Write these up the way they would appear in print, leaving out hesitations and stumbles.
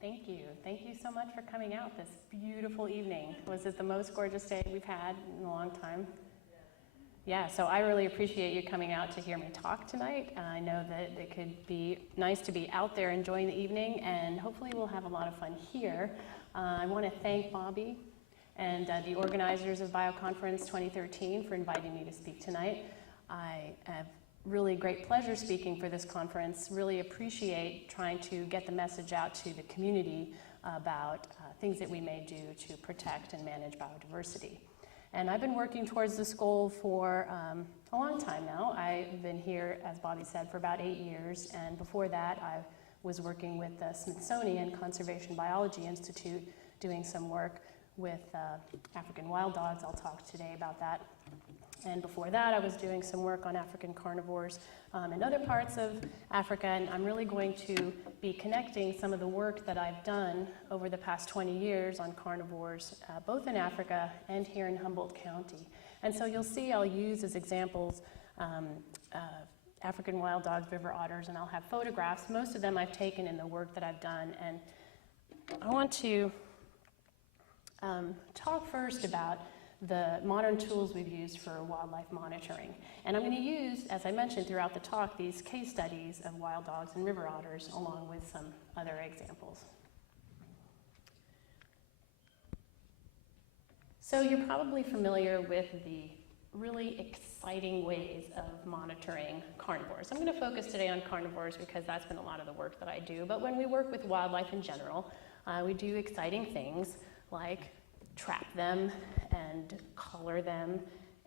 Thank you. Thank you so much for coming out this beautiful evening. Was it the most gorgeous day we've had in a long time? Yeah, so I really appreciate you coming out to hear me talk tonight. I know that it could be nice to be out there enjoying the evening, and hopefully we'll have a lot of fun here. I want to thank Bobby and the organizers of Bio Conference 2013 for inviting me to speak tonight. I have really great pleasure speaking for this conference. Really appreciate trying to get the message out to the community about things that we may do to protect and manage biodiversity. And I've been working towards this goal for a long time now. I've been here, as Bobby said, for about 8 years, and before that I was working with the Smithsonian Conservation Biology Institute, doing some work with African wild dogs. I'll talk today about that. And before that, I was doing some work on African carnivores in other parts of Africa, and I'm really going to be connecting some of the work that I've done over the past 20 years on carnivores, both in Africa and here in Humboldt County. And so you'll see I'll use as examples African wild dogs, river otters, and I'll have photographs. Most of them I've taken in the work that I've done, and I want to talk first about the modern tools we've used for wildlife monitoring. And I'm going to use, as I mentioned throughout the talk, these case studies of wild dogs and river otters along with some other examples. So you're probably familiar with the really exciting ways of monitoring carnivores. I'm going to focus today on carnivores because that's been a lot of the work that I do. But when we work with wildlife in general, we do exciting things like trap them and color them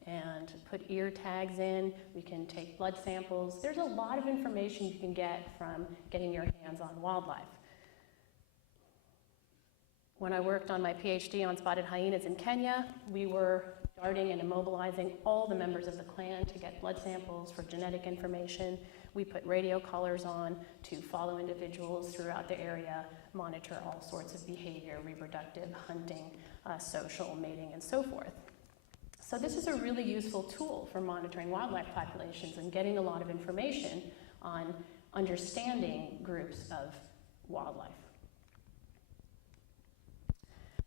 and put ear tags in. We can take blood samples. There's a lot of information you can get from getting your hands on wildlife. When I worked on my PhD on spotted hyenas in Kenya, we were starting and immobilizing all the members of the clan to get blood samples for genetic information. We put radio collars on to follow individuals throughout the area, monitor all sorts of behavior, reproductive, hunting, social, mating, and so forth. So this is a really useful tool for monitoring wildlife populations and getting a lot of information on understanding groups of wildlife.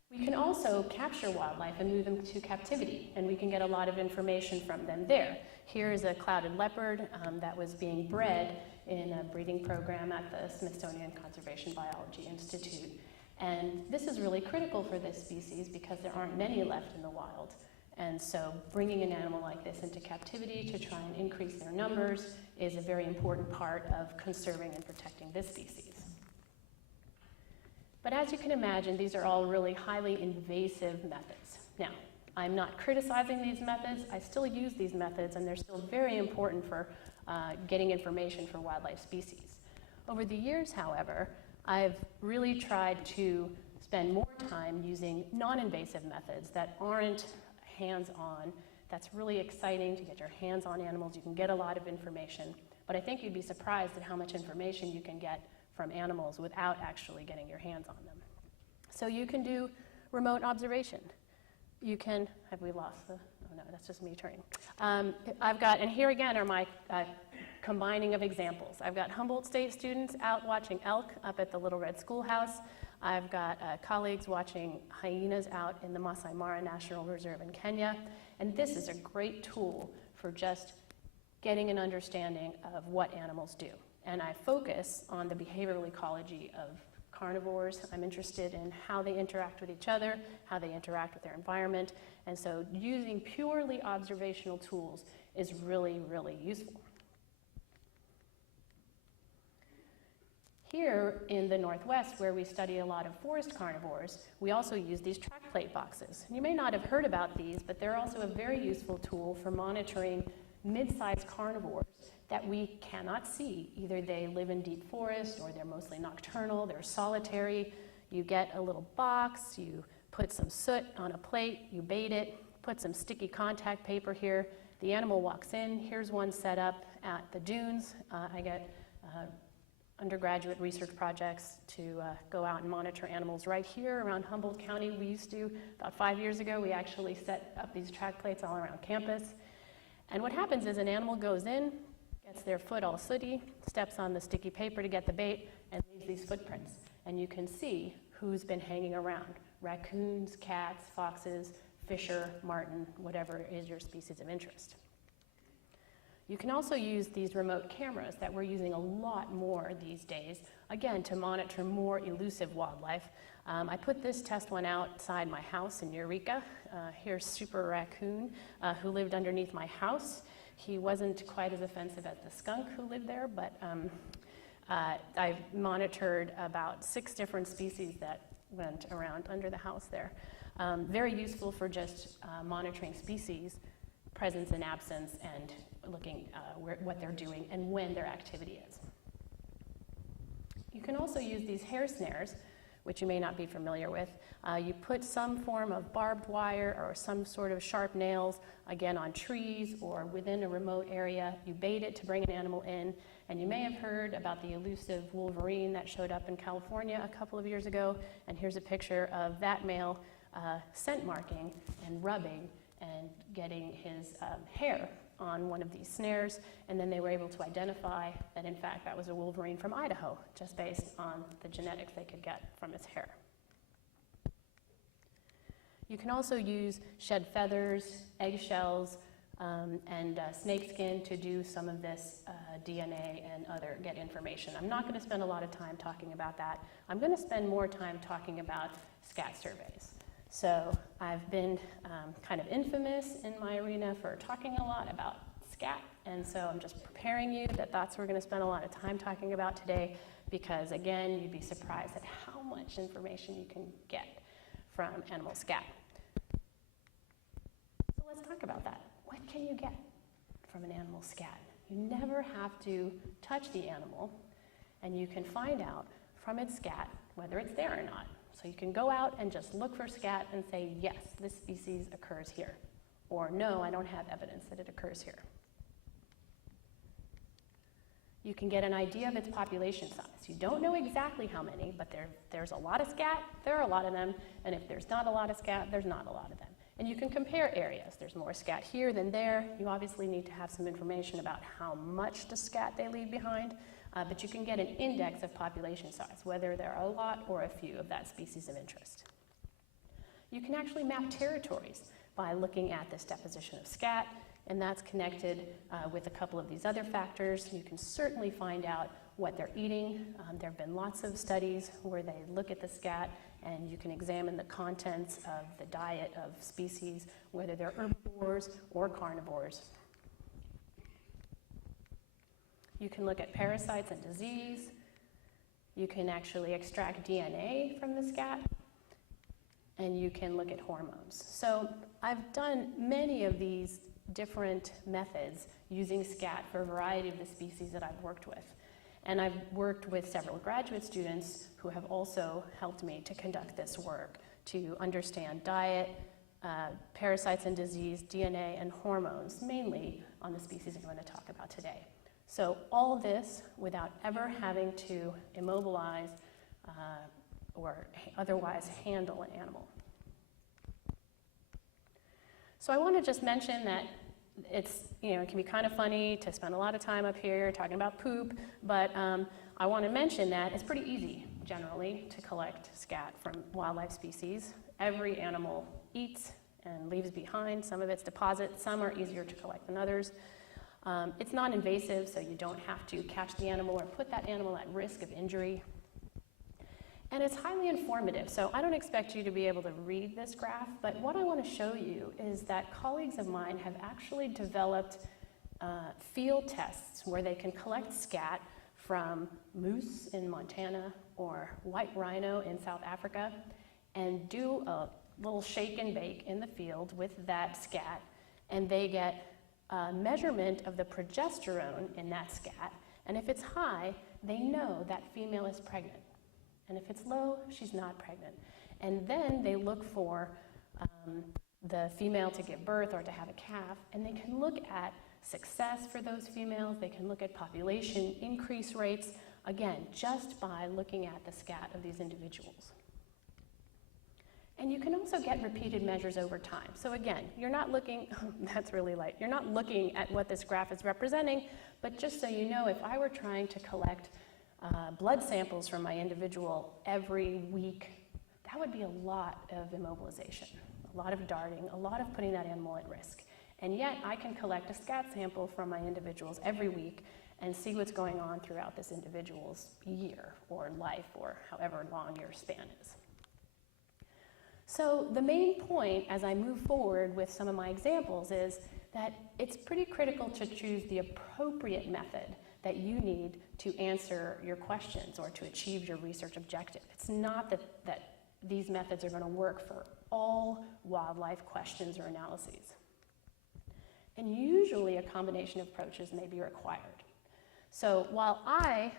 We can also capture wildlife and move them to captivity, and we can get a lot of information from them there. Here is a clouded leopard that was being bred in a breeding program at the Smithsonian Conservation Biology Institute. And this is really critical for this species because there aren't many left in the wild. And so bringing an animal like this into captivity to try and increase their numbers is a very important part of conserving and protecting this species. But as you can imagine, these are all really highly invasive methods. Now, I'm not criticizing these methods. I still use these methods, and they're still very important for getting information for wildlife species. Over the years, however, I've really tried to spend more time using non-invasive methods that aren't hands-on. That's really exciting to get your hands on animals. You can get a lot of information, but I think you'd be surprised at how much information you can get from animals without actually getting your hands on them. So you can do remote observation. You can, have we lost the, oh no, that's just me turning. I've got, and here again are my combining of examples. I've got Humboldt State students out watching elk up at the Little Red Schoolhouse. I've got colleagues watching hyenas out in the Masai Mara National Reserve in Kenya. And this is a great tool for just getting an understanding of what animals do. And I focus on the behavioral ecology of carnivores. I'm interested in how they interact with each other, how they interact with their environment. And so using purely observational tools is really, really useful. Here in the Northwest, where we study a lot of forest carnivores, we also use these track plate boxes. You may not have heard about these, but they're also a very useful tool for monitoring mid-sized carnivores that we cannot see. Either they live in deep forest, or they're mostly nocturnal, they're solitary. You get a little box, you put some soot on a plate, you bait it, put some sticky contact paper here. The animal walks in. Here's one set up at the dunes. I get undergraduate research projects to go out and monitor animals right here around Humboldt County. We used to, about 5 years ago, we actually set up these track plates all around campus. And what happens is an animal goes in, gets their foot all sooty, steps on the sticky paper to get the bait, and leaves these footprints. and you can see who's been hanging around: raccoons, cats, foxes, fisher, marten, whatever is your species of interest. You can also use these remote cameras that we're using a lot more these days, again, to monitor more elusive wildlife. I put this test one outside my house in Eureka. Here's Super Raccoon, who lived underneath my house. He wasn't quite as offensive as the skunk who lived there, but I've monitored about 6 different species that went around under the house there. Very useful for just monitoring species, presence and absence, and looking what they're doing and when their activity is. You can also use these hair snares, which you may not be familiar with. You put some form of barbed wire or some sort of sharp nails, again on trees or within a remote area. You bait it to bring an animal in, and you may have heard about the elusive wolverine that showed up in California a couple of years ago, and here's a picture of that male scent marking and rubbing and getting his hair on one of these snares, and then they were able to identify that in fact that was a wolverine from Idaho, just based on the genetics they could get from his hair. You can also use shed feathers, eggshells, and snakeskin to do some of this DNA and get information. I'm not going to spend a lot of time talking about that. I'm going to spend more time talking about scat surveys. So I've been kind of infamous in my arena for talking a lot about scat, and so I'm just preparing you that that's what we're going to spend a lot of time talking about today, because again, you'd be surprised at how much information you can get from animal scat. So let's talk about that. What can you get from an animal scat? You never have to touch the animal, and you can find out from its scat whether it's there or not. So you can go out and just look for scat and say, yes, this species occurs here, or no, I don't have evidence that it occurs here. You can get an idea of its population size. You don't know exactly how many, but there's a lot of scat, there are a lot of them, and if there's not a lot of scat, there's not a lot of them. And you can compare areas. There's more scat here than there. You obviously need to have some information about how much the scat they leave behind, but you can get an index of population size, whether there are a lot or a few of that species of interest. You can actually map territories by looking at this deposition of scat, and that's connected with a couple of these other factors. You can certainly find out what they're eating. There have been lots of studies where they look at the scat, and you can examine the contents of the diet of species, whether they're herbivores or carnivores. You can look at parasites and disease. You can actually extract DNA from the scat, and you can look at hormones. So I've done many of these different methods using scat for a variety of the species that I've worked with. And I've worked with several graduate students who have also helped me to conduct this work, to understand diet, parasites and disease, DNA, and hormones, mainly on the species I'm going to talk about today. So all this without ever having to immobilize or otherwise handle an animal. So I want to just mention that it can be kind of funny to spend a lot of time up here talking about poop, but I want to mention that it's pretty easy, generally, to collect scat from wildlife species. Every animal eats and leaves behind some of its deposits. Some are easier to collect than others. It's non-invasive, so you don't have to catch the animal or put that animal at risk of injury. And it's highly informative, so I don't expect you to be able to read this graph, but what I want to show you is that colleagues of mine have actually developed field tests where they can collect scat from moose in Montana or white rhino in South Africa and do a little shake and bake in the field with that scat, and they get a measurement of the progesterone in that scat, and if it's high, they know that female is pregnant. And if it's low, she's not pregnant. And then they look for the female to give birth or to have a calf, and they can look at success for those females. They can look at population increase rates, again, just by looking at the scat of these individuals. And you can also get repeated measures over time. So again, you're not looking, that's really light, you're not looking at what this graph is representing, but just so you know, if I were trying to collect blood samples from my individual every week, that would be a lot of immobilization, a lot of darting, a lot of putting that animal at risk. And yet I can collect a scat sample from my individuals every week and see what's going on throughout this individual's year or life or however long your span is. So the main point as I move forward with some of my examples is that it's pretty critical to choose the appropriate method that you need to answer your questions or to achieve your research objective. It's not that these methods are going to work for all wildlife questions or analyses. And usually a combination of approaches may be required. So while I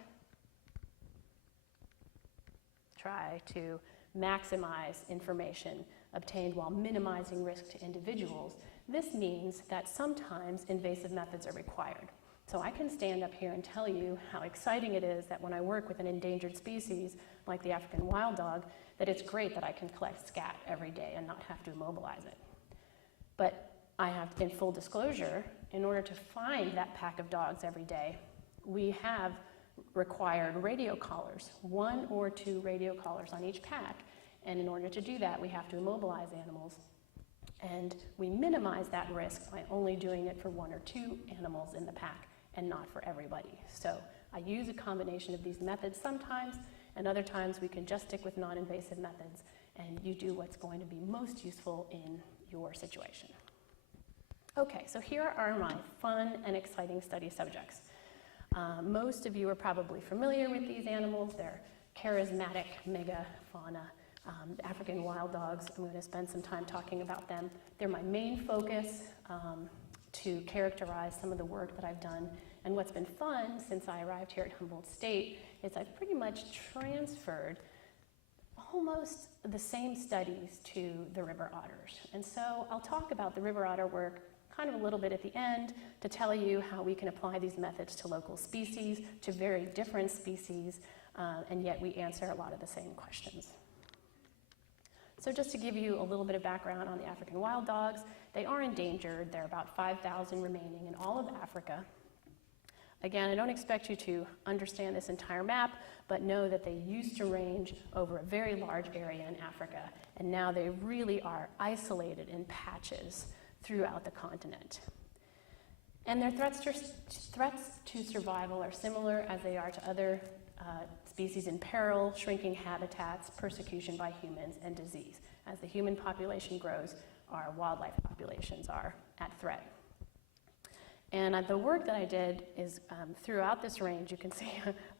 try to maximize information obtained while minimizing risk to individuals, this means that sometimes invasive methods are required. So I can stand up here and tell you how exciting it is that when I work with an endangered species like the African wild dog, that it's great that I can collect scat every day and not have to immobilize it. But I have, in full disclosure, in order to find that pack of dogs every day, we have required radio collars, 1 or 2 radio collars on each pack. And in order to do that, we have to immobilize animals. And we minimize that risk by only doing it for 1 or 2 animals in the pack and not for everybody. So I use a combination of these methods sometimes, and other times we can just stick with non-invasive methods and you do what's going to be most useful in your situation. Okay, so here are my fun and exciting study subjects. Most of you are probably familiar with these animals. They're charismatic megafauna, African wild dogs. I'm going to spend some time talking about them. They're my main focus to characterize some of the work that I've done. And what's been fun since I arrived here at Humboldt State is I've pretty much transferred almost the same studies to the river otters. And so I'll talk about the river otter work kind of a little bit at the end to tell you how we can apply these methods to local species, to very different species, and yet we answer a lot of the same questions. So just to give you a little bit of background on the African wild dogs, they are endangered. There are about 5,000 remaining in all of Africa. Again, I don't expect you to understand this entire map, but know that they used to range over a very large area in Africa, and now they really are isolated in patches throughout the continent. And their threats to survival are similar as they are to other species in peril, shrinking habitats, persecution by humans, and disease. As the human population grows, our wildlife populations are at threat. And the work that I did is throughout this range. You can see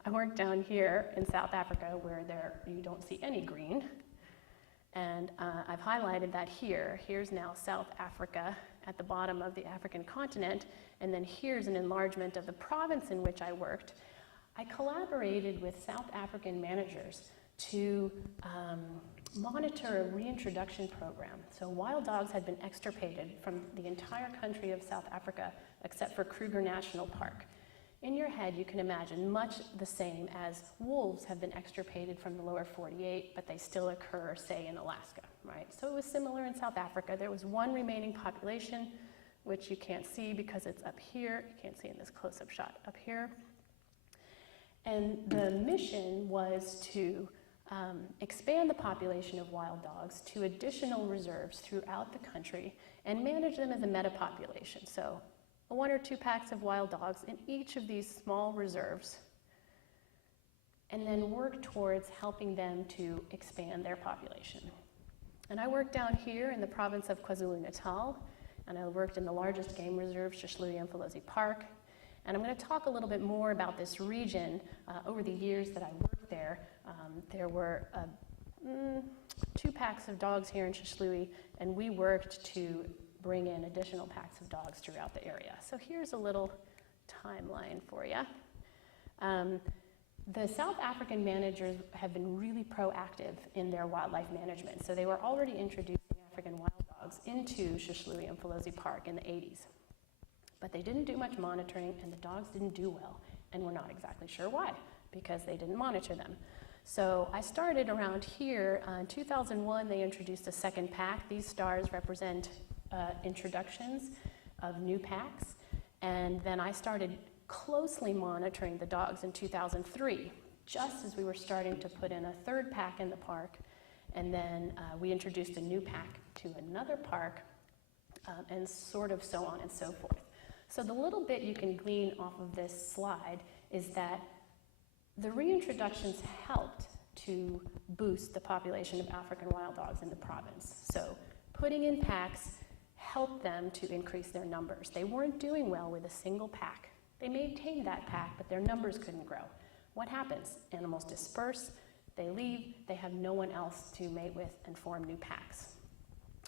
I worked down here in South Africa where you don't see any green. And I've highlighted that here. Here's now South Africa at the bottom of the African continent, and then here's an enlargement of the province in which I worked. I collaborated with South African managers to monitor a reintroduction program. So wild dogs had been extirpated from the entire country of South Africa except for Kruger National Park. In your head, you can imagine much the same as wolves have been extirpated from the lower 48, but they still occur, say, in Alaska, right? So it was similar in South Africa. There was one remaining population, which you can't see because it's up here. You can't see in this close-up shot up here. And the mission was to expand the population of wild dogs to additional reserves throughout the country and manage them as a metapopulation. So 1 or 2 packs of wild dogs in each of these small reserves, and then work towards helping them to expand their population. And I worked down here in the province of KwaZulu-Natal, and I worked in the largest game reserve, Shishlui-Mfolozi Park. And I'm going to talk a little bit more about this region. Over the years that I worked there, there were 2 packs of dogs here in Shishlui, and we worked to bring in additional packs of dogs throughout the area. So here's a little timeline for you. The South African managers have been really proactive in their wildlife management. So they were already introducing African wild dogs into Shishlui-Mfolozi Park in the 80s. But they didn't do much monitoring, and the dogs didn't do well. And we're not exactly sure why, because they didn't monitor them. So I started around here. In 2001, they introduced a second pack. These stars represent introductions of new packs. And then I started closely monitoring the dogs in 2003. just as we were starting to put in a third pack in the park, and then we introduced a new pack to another park, and sort of so on and so forth. So the little bit you can glean off of this slide is that the reintroductions helped to boost the population of African wild dogs in the province. So putting in packs helped them to increase their numbers. They weren't doing well with a single pack. They maintained that pack, but their numbers couldn't grow. What happens? Animals disperse, they leave, they have no one else to mate with and form new packs.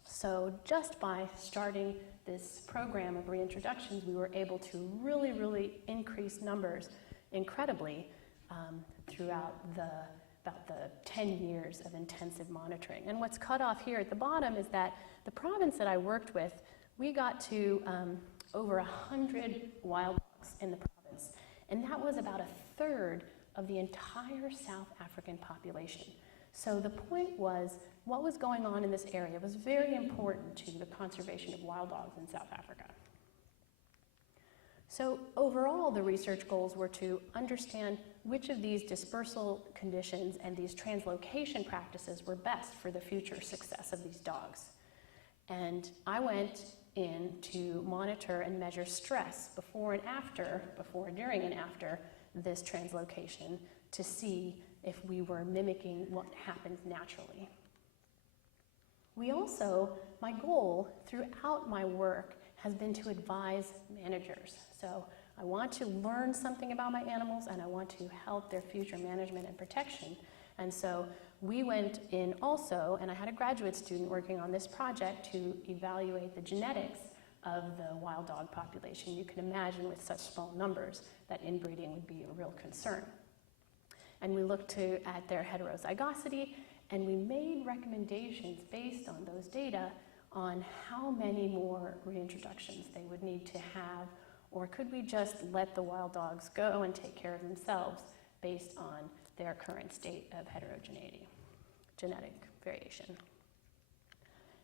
So just by starting this program of reintroductions, we were able to really, really increase numbers incredibly throughout about the 10 years of intensive monitoring. And what's cut off here at the bottom is that the province that I worked with, we got to over 100 wild dogs in the province. And that was about 1/3 of the entire South African population. So the point was, what was going on in this area was very important to the conservation of wild dogs in South Africa. So overall, the research goals were to understand which of these dispersal conditions and these translocation practices were best for the future success of these dogs. And I went in to monitor and measure stress before, during, and after this translocation to see if we were mimicking what happens naturally. We also, my goal throughout my work has been to advise managers. So I want to learn something about my animals, and I want to help their future management and protection. And so we went in also, and I had a graduate student working on this project to evaluate the genetics of the wild dog population. You can imagine with such small numbers that inbreeding would be a real concern. And we looked at their heterozygosity, and we made recommendations based on those data on how many more reintroductions they would need to have, or could we just let the wild dogs go and take care of themselves based on their current state of heterogeneity, genetic variation.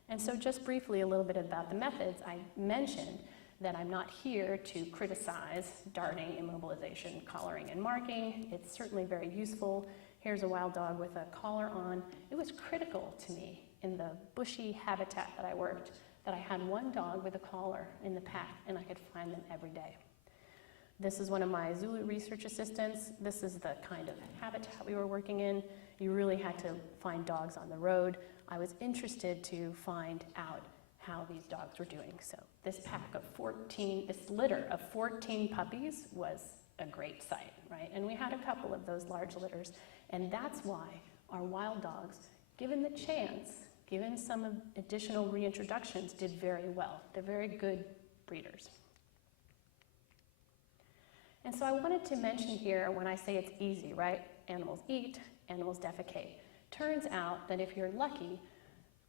And so just briefly a little bit about the methods. I mentioned that I'm not here to criticize darting, immobilization, collaring, and marking. It's certainly very useful. Here's a wild dog with a collar on. It was critical to me in the bushy habitat that I worked that I had one dog with a collar in the pack and I could find them every day. This is one of my Zulu research assistants. This is the kind of habitat we were working in. You really had to find dogs on the road. I was interested to find out how these dogs were doing. So this litter of 14 puppies was a great sight, right? And we had a couple of those large litters, and that's why our wild dogs, given the chance, given some additional reintroductions, did very well. They're very good breeders. And so I wanted to mention here, when I say it's easy, right? Animals eat, animals defecate. Turns out that if you're lucky,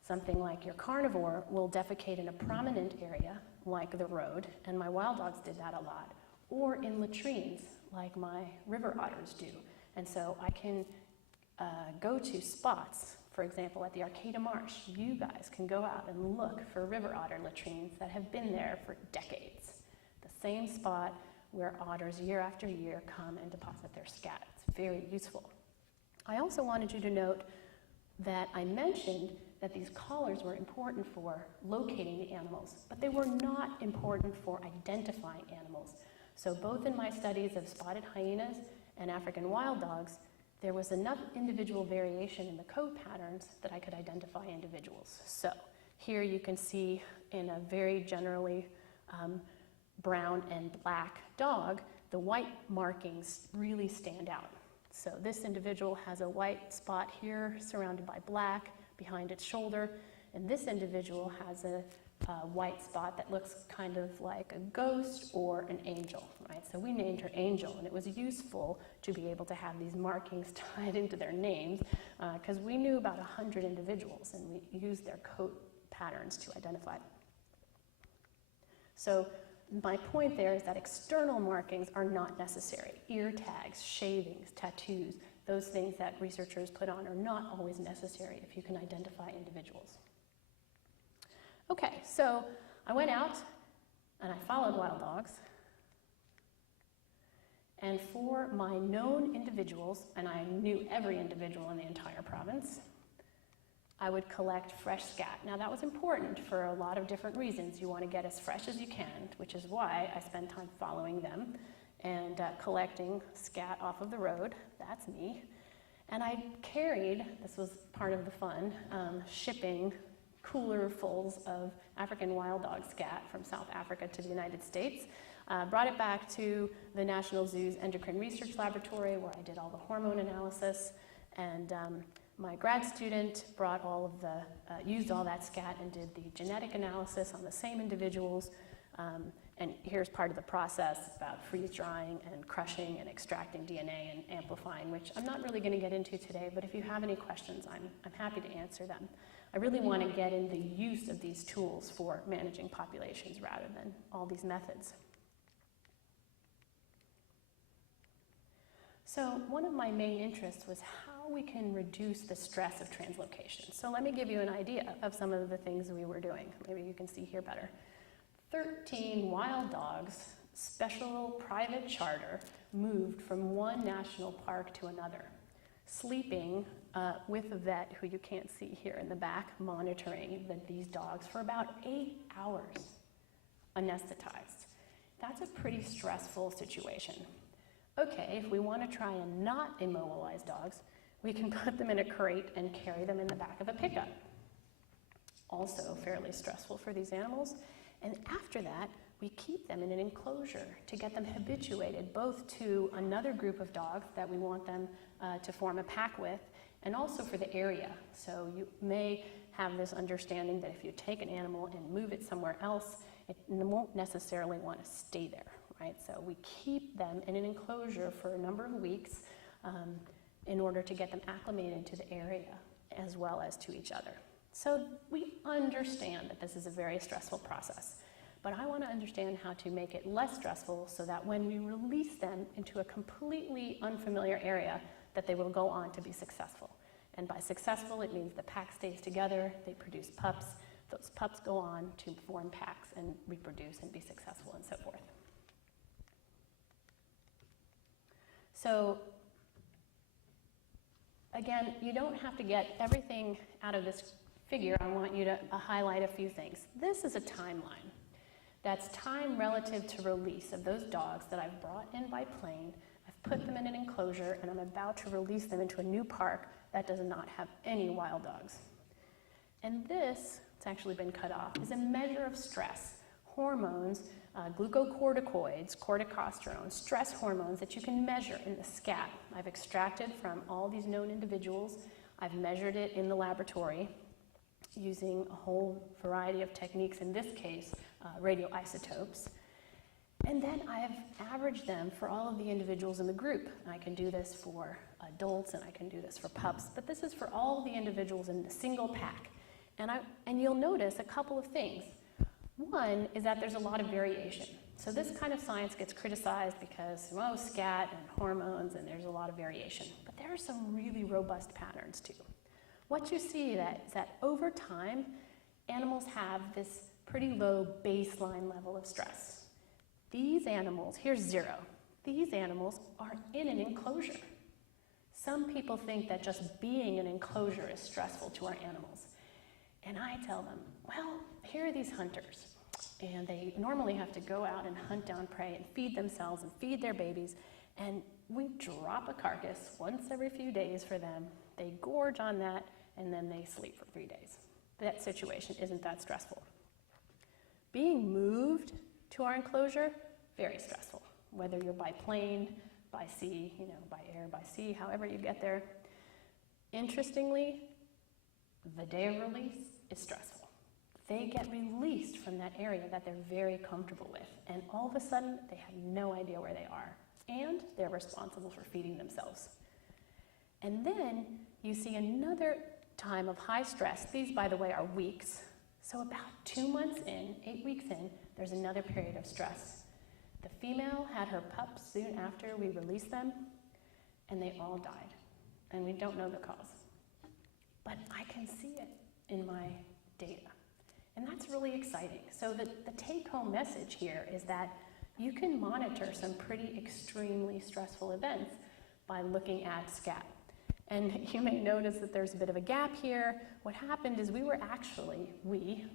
something like your carnivore will defecate in a prominent area, like the road, and my wild dogs did that a lot, or in latrines, like my river otters do. And so I can go to spots, for example, at the Arcata Marsh. You guys can go out and look for river otter latrines that have been there for decades. The same spot where otters year after year come and deposit their scat. It's very useful. I also wanted you to note that I mentioned that these collars were important for locating the animals, but they were not important for identifying animals. So both in my studies of spotted hyenas and African wild dogs, there was enough individual variation in the coat patterns that I could identify individuals. So here you can see in a very generally brown and black dog, the white markings really stand out. So this individual has a white spot here surrounded by black behind its shoulder, and this individual has a white spot that looks kind of like a ghost or an angel, right? So we named her Angel, and it was useful to be able to have these markings tied into their names because we knew about 100 individuals, and we used their coat patterns to identify them. So my point there is that external markings are not necessary. Ear tags, shavings, tattoos, those things that researchers put on are not always necessary if you can identify individuals. Okay, so I went out and I followed wild dogs, And for my known individuals, and I knew every individual in the entire province, I would collect fresh scat. Now that was important for a lot of different reasons. You want to get as fresh as you can, which is why I spend time following them and collecting scat off of the road. That's me. And I carried, this was part of the fun, shipping coolerfuls of African wild dog scat from South Africa to the United States. Brought it back to the National Zoo's Endocrine Research Laboratory where I did all the hormone analysis, and my grad student brought all of the, used all that scat and did the genetic analysis on the same individuals. And here's part of the process about freeze drying and crushing and extracting DNA and amplifying, which I'm not really going to get into today, but if you have any questions, I'm happy to answer them. I really want to get in the use of these tools for managing populations rather than all these methods. So one of my main interests was how we can reduce the stress of translocation. So let me give you an idea of some of the things we were doing. Maybe you can see here better. 13 wild dogs, special private charter, moved from one national park to another, sleeping with a vet who you can't see here in the back, monitoring these dogs for about 8 hours, anesthetized. That's a pretty stressful situation. Okay, if we want to try and not immobilize dogs, we can put them in a crate and carry them in the back of a pickup. Also fairly stressful for these animals. And after that, we keep them in an enclosure to get them habituated both to another group of dogs that we want them to form a pack with, and also for the area. So you may have this understanding that if you take an animal and move it somewhere else, it won't necessarily want to stay there. Right? So we keep them in an enclosure for a number of weeks in order to get them acclimated to the area as well as to each other. So we understand that this is a very stressful process, but I want to understand how to make it less stressful so that when we release them into a completely unfamiliar area, that they will go on to be successful. And by successful, it means the pack stays together, they produce pups, those pups go on to form packs and reproduce and be successful and so forth. So again, you don't have to get everything out of this figure. I want you to highlight a few things. This is a timeline. That's time relative to release of those dogs that I've brought in by plane. I've put them in an enclosure and I'm about to release them into a new park that does not have any wild dogs. And this, it's actually been cut off, is a measure of stress. Hormones, glucocorticoids, corticosterone, stress hormones that you can measure in the scat. I've extracted from all these known individuals. I've measured it in the laboratory using a whole variety of techniques, in this case, radioisotopes. And then I've averaged them for all of the individuals in the group. I can do this for adults and I can do this for pups, but this is for all the individuals in the single pack. And you'll notice a couple of things. One is that there's a lot of variation. So this kind of science gets criticized because, well, scat and hormones, and there's a lot of variation. But there are some really robust patterns too. What you see is that over time, animals have this pretty low baseline level of stress. These animals, here's 0. These animals are in an enclosure. Some people think that just being in an enclosure is stressful to our animals. And I tell them, well, here are these hunters, and they normally have to go out and hunt down prey and feed themselves and feed their babies, and we drop a carcass once every few days for them. They gorge on that, and then they sleep for 3 days. That situation isn't that stressful. Being moved to our enclosure, very stressful, whether you're by plane, by sea, by air, by sea, however you get there. Interestingly, the day of release is stressful. They get released from that area that they're very comfortable with, and all of a sudden, they have no idea where they are, and they're responsible for feeding themselves. And then you see another time of high stress. These, by the way, are weeks. So about 2 months in, 8 weeks in, there's another period of stress. The female had her pups soon after we released them, and they all died, and we don't know the cause. But I can see it in my data. And that's really exciting. So the take-home message here is that you can monitor some pretty extremely stressful events by looking at scat. And you may notice that there's a bit of a gap here. What happened is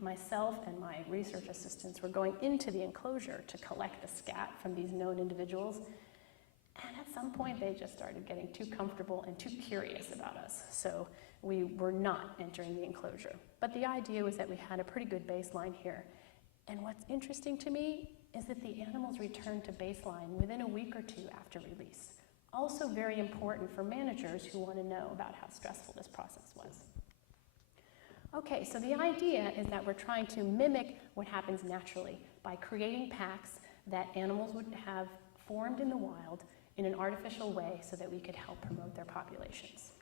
myself and my research assistants, were going into the enclosure to collect the scat from these known individuals. And at some point, they just started getting too comfortable and too curious about us. So we were not entering the enclosure. But the idea was that we had a pretty good baseline here. And what's interesting to me is that the animals returned to baseline within a week or two after release. Also very important for managers who want to know about how stressful this process was. Okay, so the idea is that we're trying to mimic what happens naturally by creating packs that animals would have formed in the wild in an artificial way so that we could help promote their populations.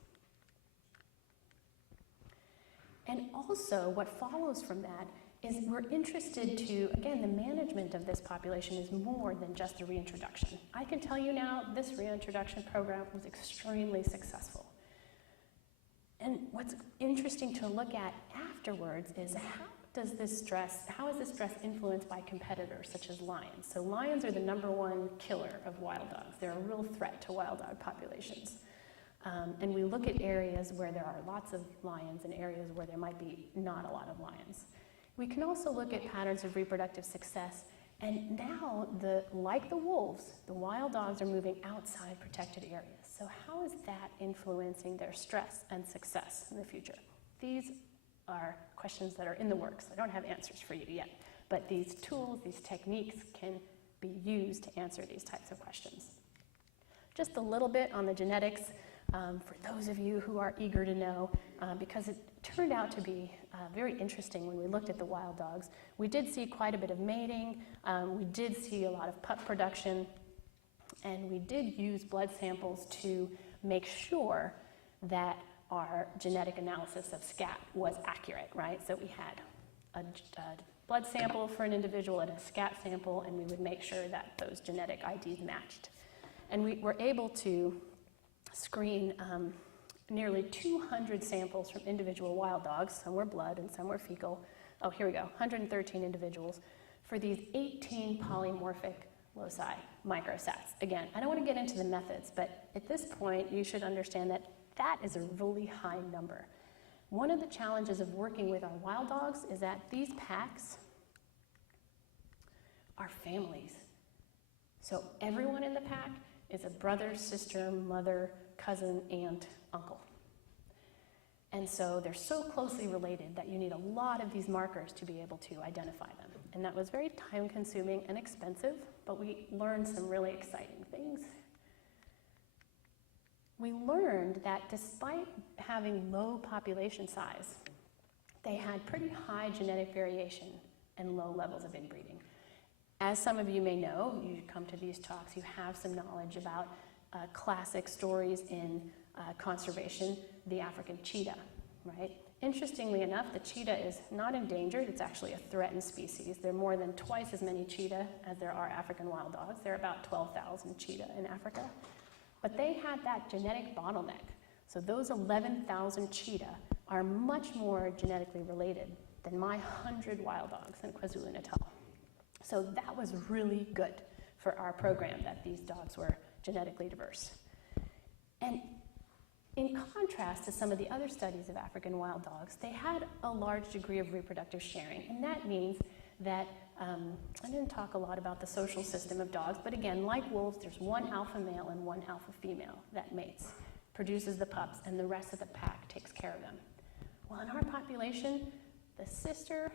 And also, what follows from that is we're interested to, again, the management of this population is more than just a reintroduction. I can tell you now, this reintroduction program was extremely successful. And what's interesting to look at afterwards is how is this stress influenced by competitors such as lions? So lions are the #1 killer of wild dogs. They're a real threat to wild dog populations. And we look at areas where there are lots of lions and areas where there might be not a lot of lions. We can also look at patterns of reproductive success, and now, like the wolves, the wild dogs are moving outside protected areas. So how is that influencing their stress and success in the future? These are questions that are in the works. I don't have answers for you yet, but these tools, these techniques can be used to answer these types of questions. Just a little bit on the genetics, for those of you who are eager to know, because it turned out to be very interesting when we looked at the wild dogs. We did see quite a bit of mating, we did see a lot of pup production, and we did use blood samples to make sure that our genetic analysis of scat was accurate, right? So we had a blood sample for an individual and a scat sample, and we would make sure that those genetic IDs matched. And we were able to screen nearly 200 samples from individual wild dogs. Some were blood and some were fecal. Oh, here we go, 113 individuals for these 18 polymorphic loci, microsats. Again, I don't want to get into the methods, but at this point, you should understand that that is a really high number. One of the challenges of working with our wild dogs is that these packs are families. So everyone in the pack is a brother, sister, mother, cousin, aunt, uncle. And so they're so closely related that you need a lot of these markers to be able to identify them. And that was very time-consuming and expensive, but we learned some really exciting things. We learned that despite having low population size, they had pretty high genetic variation and low levels of inbreeding. As some of you may know, you come to these talks, you have some knowledge about classic stories in conservation, the African cheetah, right? Interestingly enough, the cheetah is not endangered, it's actually a threatened species. There are more than twice as many cheetah as there are African wild dogs. There are about 12,000 cheetah in Africa. But they had that genetic bottleneck. So those 11,000 cheetah are much more genetically related than my 100 wild dogs in KwaZulu-Natal. So that was really good for our program that these dogs were genetically diverse. And in contrast to some of the other studies of African wild dogs, they had a large degree of reproductive sharing. And that means that, I didn't talk a lot about the social system of dogs, but again, like wolves, there's one alpha male and one alpha female that mates, produces the pups, and the rest of the pack takes care of them. Well, in our population, the sister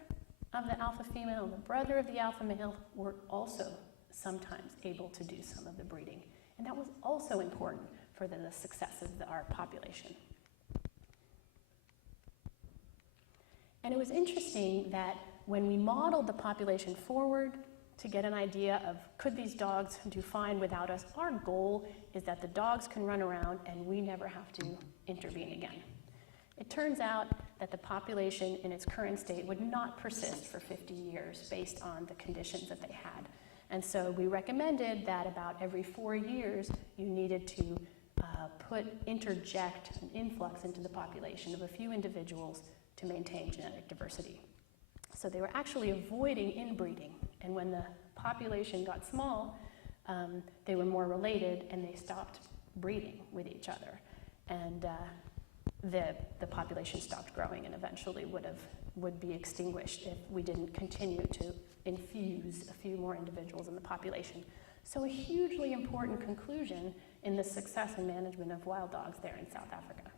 of the alpha female and the brother of the alpha male were also sometimes able to do some of the breeding. And that was also important for the success of our population. And it was interesting that when we modeled the population forward to get an idea of could these dogs do fine without us, our goal is that the dogs can run around and we never have to intervene again. It turns out that the population in its current state would not persist for 50 years based on the conditions that they had. And so we recommended that about every 4 years, you needed to interject an influx into the population of a few individuals to maintain genetic diversity. So they were actually avoiding inbreeding And when the population got small, they were more related and they stopped breeding with each other. And the population stopped growing and eventually would be extinguished if we didn't continue to infuse a few more individuals in the population. So a hugely important conclusion in the success and management of wild dogs there in South Africa.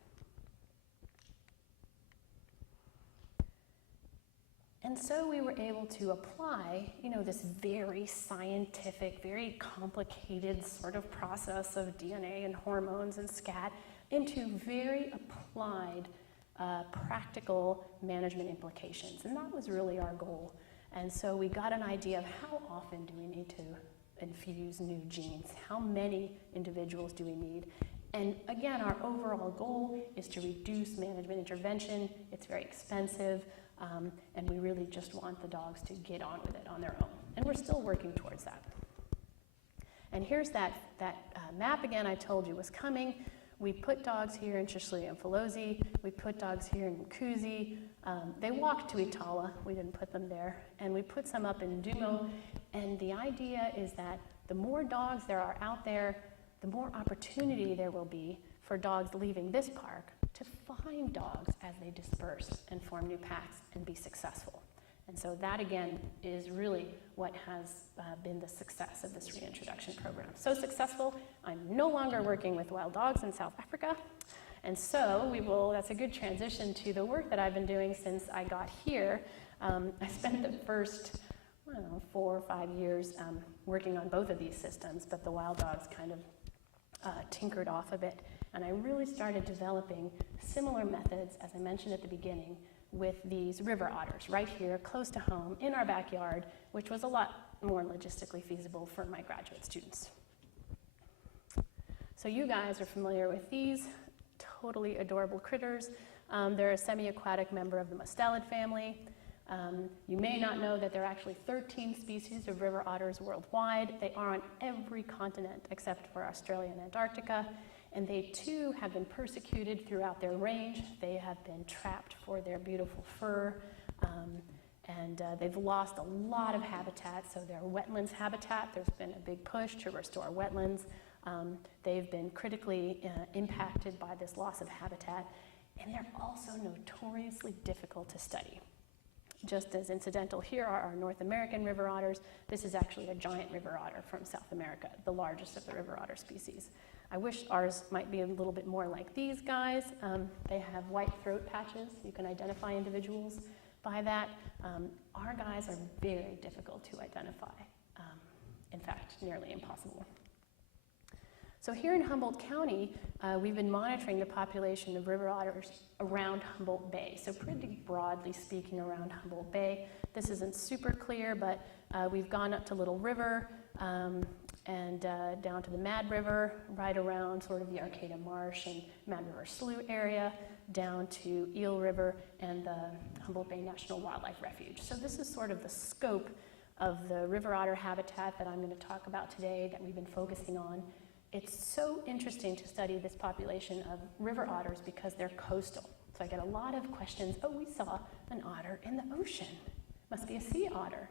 And so we were able to apply, this very scientific, very complicated sort of process of DNA and hormones and scat into very applied, practical management implications. And that was really our goal. And so we got an idea of how often do we need to infuse new genes? How many individuals do we need? And again, our overall goal is to reduce management intervention. It's very expensive. And we really just want the dogs to get on with it on their own. And we're still working towards that. And here's that map again I told you was coming. We put dogs here in Chishley and Filosi. We put dogs here in Mkuzi. They walked to Itala. We didn't put them there. And we put some up in Dumo. And the idea is that the more dogs there are out there, the more opportunity there will be for dogs leaving this park to find dogs as they disperse and form new packs and be successful. And so that, again, is really what has been the success of this reintroduction program. So successful, I'm no longer working with wild dogs in South Africa. And so that's a good transition to the work that I've been doing since I got here. I spent the first, 4 or 5 years working on both of these systems, but the wild dogs kind of tinkered off a bit. And I really started developing similar methods, as I mentioned at the beginning, with these river otters right here, close to home, in our backyard, which was a lot more logistically feasible for my graduate students. So you guys are familiar with these totally adorable critters. They're a semi-aquatic member of the mustelid family. You may not know that there are actually 13 species of river otters worldwide. They are on every continent except for Australia and Antarctica. And they too have been persecuted throughout their range. They have been trapped for their beautiful fur, and they've lost a lot of habitat. So their wetlands habitat, there's been a big push to restore wetlands. They've been critically impacted by this loss of habitat, and they're also notoriously difficult to study. Just as incidental, here are our North American river otters. This is actually a giant river otter from South America, the largest of the river otter species. I wish ours might be a little bit more like these guys. They have white throat patches. You can identify individuals by that. Our guys are very difficult to identify. In fact, nearly impossible. So here in Humboldt County, we've been monitoring the population of river otters around Humboldt Bay. So pretty broadly speaking around Humboldt Bay. This isn't super clear, but we've gone up to Little River, and down to the Mad River, right around sort of the Arcata Marsh and Mad River Slough area, down to Eel River and the Humboldt Bay National Wildlife Refuge. So this is sort of the scope of the river otter habitat that I'm going to talk about today that we've been focusing on. It's so interesting to study this population of river otters because they're coastal. So I get a lot of questions, we saw an otter in the ocean. Must be a sea otter.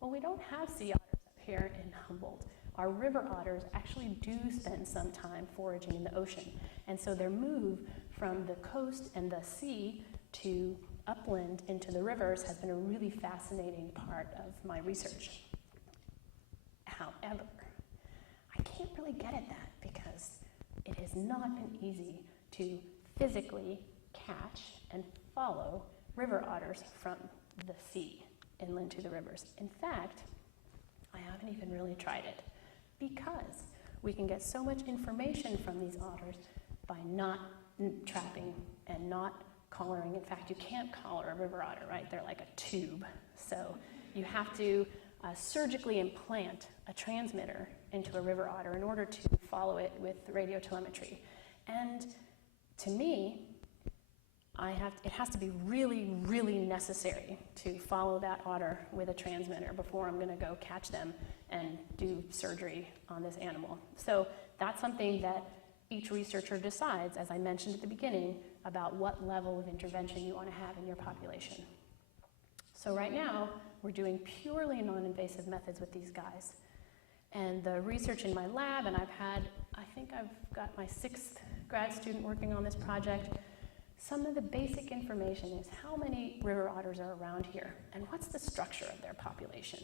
Well, we don't have sea otters up here in Humboldt. Our river otters actually do spend some time foraging in the ocean. And so their move from the coast and the sea to upland into the rivers has been a really fascinating part of my research. However, I can't really get at that because it has not been easy to physically catch and follow river otters from the sea inland to the rivers. In fact, I haven't even really tried it, because we can get so much information from these otters by not trapping and not collaring. In fact, you can't collar a river otter, right? They're like a tube. So you have to surgically implant a transmitter into a river otter in order to follow it with radio telemetry. And to me, it has to be really, really necessary to follow that otter with a transmitter before I'm going to go catch them and do surgery on this animal. So that's something that each researcher decides, as I mentioned at the beginning, about what level of intervention you want to have in your population. So right now, we're doing purely non-invasive methods with these guys. And the research in my lab, and I think I've got my 6th grad student working on this project. Some of the basic information is how many river otters are around here and what's the structure of their population.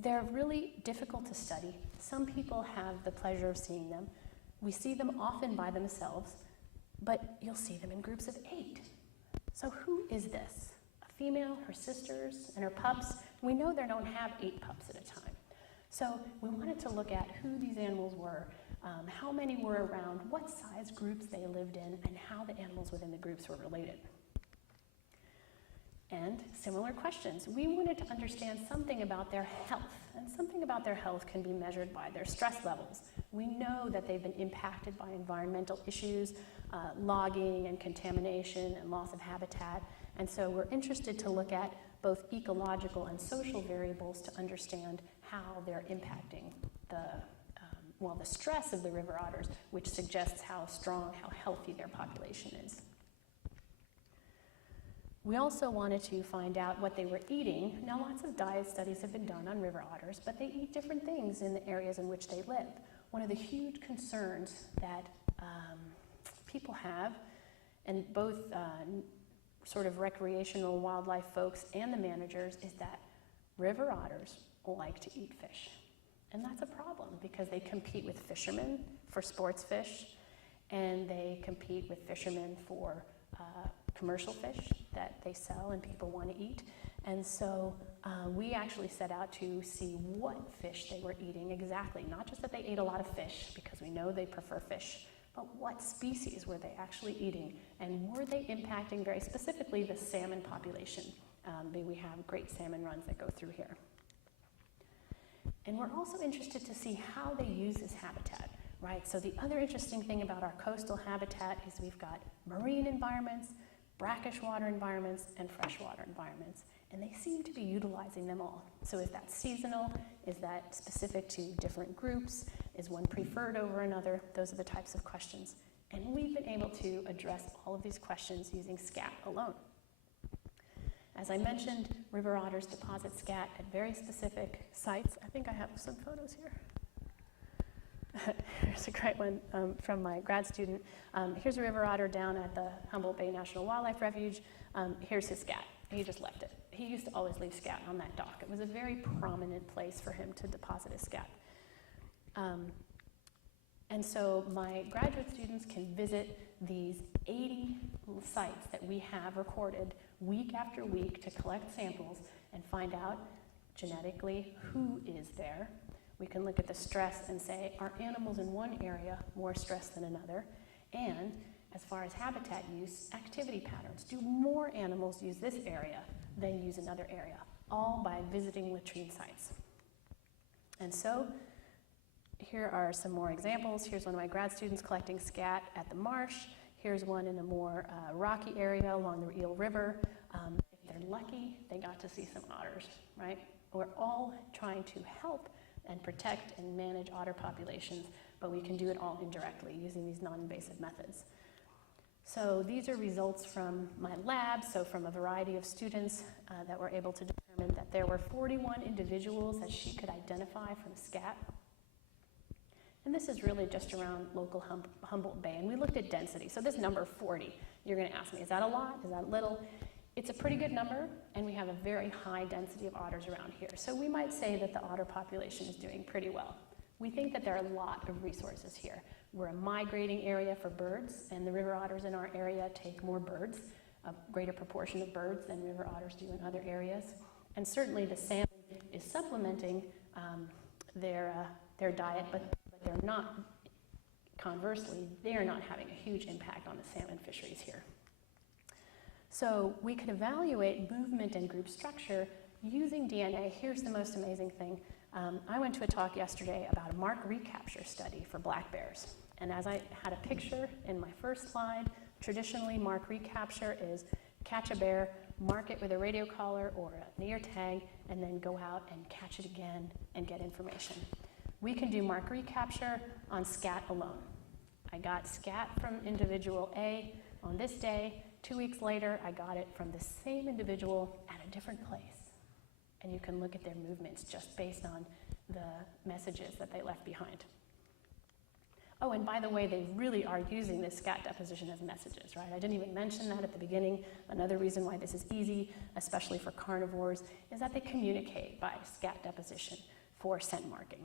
They're really difficult to study. Some people have the pleasure of seeing them. We see them often by themselves, but you'll see them in groups of 8. So who is this? A female, her sisters, and her pups? We know they don't have 8 pups at a time. So we wanted to look at who these animals were, how many were around, what size groups they lived in, and how the animals within the groups were related. And similar questions. We wanted to understand something about their health, and something about their health can be measured by their stress levels. We know that they've been impacted by environmental issues, logging and contamination and loss of habitat, and so we're interested to look at both ecological and social variables to understand how they're impacting the stress of the river otters, which suggests how strong, how healthy their population is. We also wanted to find out what they were eating. Now, lots of diet studies have been done on river otters, but they eat different things in the areas in which they live. One of the huge concerns that people have, and both sort of recreational wildlife folks and the managers, is that river otters like to eat fish. And that's a problem because they compete with fishermen for sports fish, and they compete with fishermen for commercial fish that they sell and people want to eat. And so we actually set out to see what fish they were eating exactly, not just that they ate a lot of fish, because we know they prefer fish, but what species were they actually eating, and were they impacting very specifically the salmon population? We have great salmon runs that go through here. And we're also interested to see how they use this habitat, right? So the other interesting thing about our coastal habitat is we've got marine environments, brackish water environments, and freshwater environments, and they seem to be utilizing them all. So is that seasonal? Is that specific to different groups? Is one preferred over another? Those are the types of questions. And we've been able to address all of these questions using scat alone. As I mentioned, river otters deposit scat at very specific sites. I think I have some photos here. Here's a great one from my grad student. Here's a river otter down at the Humboldt Bay National Wildlife Refuge. Here's his scat. He just left it. He used to always leave scat on that dock. It was a very prominent place for him to deposit his scat. And so my graduate students can visit these 80 sites that we have recorded week after week to collect samples and find out genetically who is there. We can look at the stress and say, are animals in one area more stressed than another? And as far as habitat use, activity patterns. Do more animals use this area than use another area? All by visiting latrine sites. And so here are some more examples. Here's one of my grad students collecting scat at the marsh. Here's one in a more rocky area along the Eel River. If they're lucky, they got to see some otters, right? We're all trying to help and protect and manage otter populations, but we can do it all indirectly using these non-invasive methods. So these are results from my lab, so from a variety of students that were able to determine that there were 41 individuals that she could identify from scat. And this is really just around local Humboldt Bay, and we looked at density. So this number 40, you're gonna ask me, is that a lot, is that little? It's a pretty good number, and we have a very high density of otters around here. So we might say that the otter population is doing pretty well. We think that there are a lot of resources here. We're a migrating area for birds, and the river otters in our area take more birds, a greater proportion of birds than river otters do in other areas. And certainly the salmon is supplementing their diet, but they're not, conversely, they're not having a huge impact on the salmon fisheries here. So we could evaluate movement and group structure using DNA. Here's the most amazing thing. I went to a talk yesterday about a mark recapture study for black bears. And as I had a picture in my first slide, traditionally mark recapture is catch a bear, mark it with a radio collar or an ear tag, and then go out and catch it again and get information. We can do mark recapture on scat alone. I got scat from individual A on this day, 2 weeks later, I got it from the same individual at a different place. And you can look at their movements just based on the messages that they left behind. Oh, and by the way, they really are using this scat deposition as messages, right? I didn't even mention that at the beginning. Another reason why this is easy, especially for carnivores, is that they communicate by scat deposition for scent marking,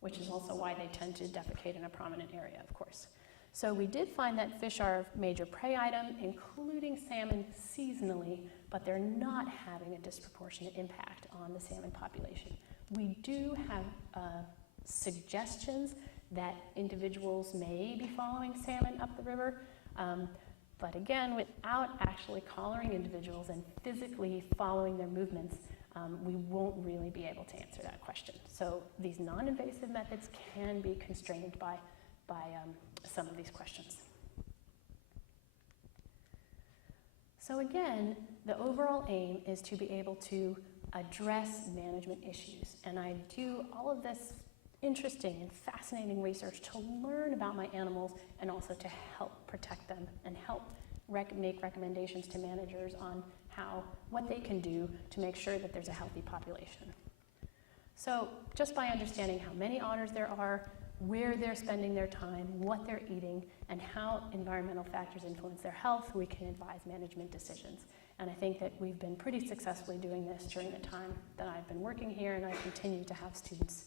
which is also why they tend to defecate in a prominent area, of course. So we did find that fish are a major prey item, including salmon seasonally, but they're not having a disproportionate impact on the salmon population. We do have suggestions that individuals may be following salmon up the river, but again, without actually collaring individuals and physically following their movements, we won't really be able to answer that question. So these non-invasive methods can be constrained by some of these questions. So again, the overall aim is to be able to address management issues, and I do all of this interesting and fascinating research to learn about my animals and also to help protect them and help make recommendations to managers on what they can do to make sure that there's a healthy population. So just by understanding how many otters there are, where they're spending their time, what they're eating, and how environmental factors influence their health, we can advise management decisions. And I think that we've been pretty successfully doing this during the time that I've been working here, and I continue to have students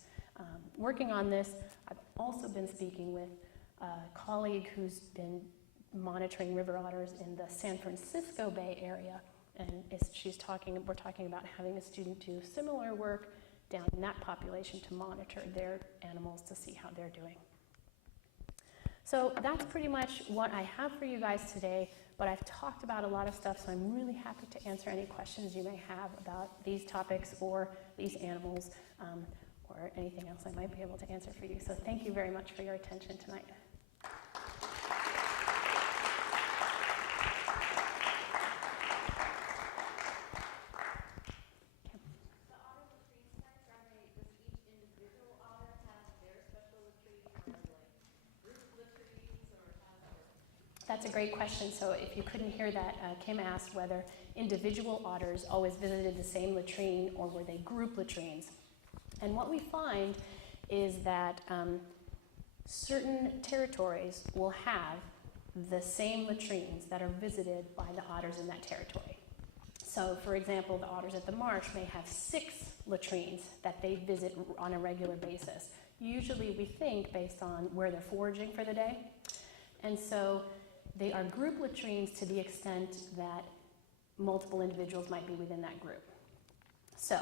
working on this. I've also been speaking with a colleague who's been monitoring river otters in the San Francisco Bay area, and we're talking about having a student do similar work down in that population to monitor their animals to see how they're doing. So that's pretty much what I have for you guys today, but I've talked about a lot of stuff, so I'm really happy to answer any questions you may have about these topics or these animals, or anything else I might be able to answer for you. So thank you very much for your attention tonight. That's a great question. So if you couldn't hear that, Kim asked whether individual otters always visited the same latrine or were they group latrines. And what we find is that certain territories will have the same latrines that are visited by the otters in that territory. So for example, the otters at the marsh may have 6 latrines that they visit on a regular basis. Usually we think based on where they're foraging for the day. And so they are group latrines to the extent that multiple individuals might be within that group. So